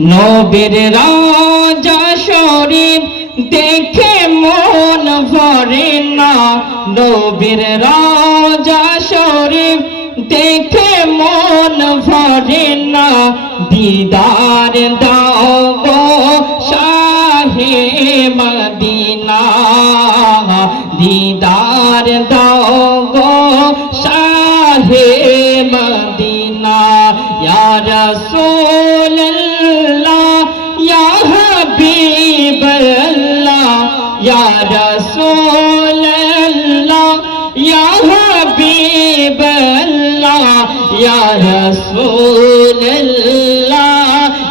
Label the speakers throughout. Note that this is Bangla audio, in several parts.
Speaker 1: নবীর রাজা শরীফ দেখে মন ভরে না। নবীর রাজা শরীফ দেখে মন ভরে না। দিদার দাও শাহে মদিনা। দিদার দাও শাহে মদিনা। ইয়া রাসূলুল্লাহ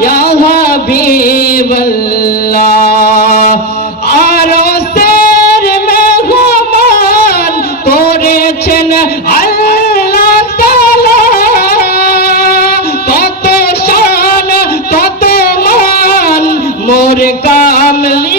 Speaker 1: ইয়া হাবিবাল্লাহ আরশের মেহমান করেছেন আল্লাহ তাআলা। কত শান কত মান মোর কামলিওয়ালার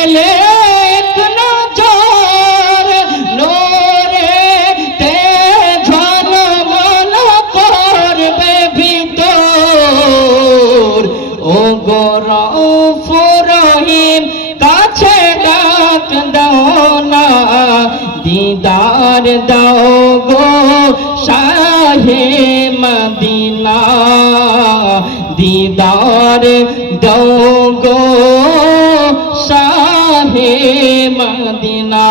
Speaker 1: করিম কাছে ডাক দাও না, দিদার দাও গো শাহে মদিনা, দিদার দাও গো শাহে মদিনা।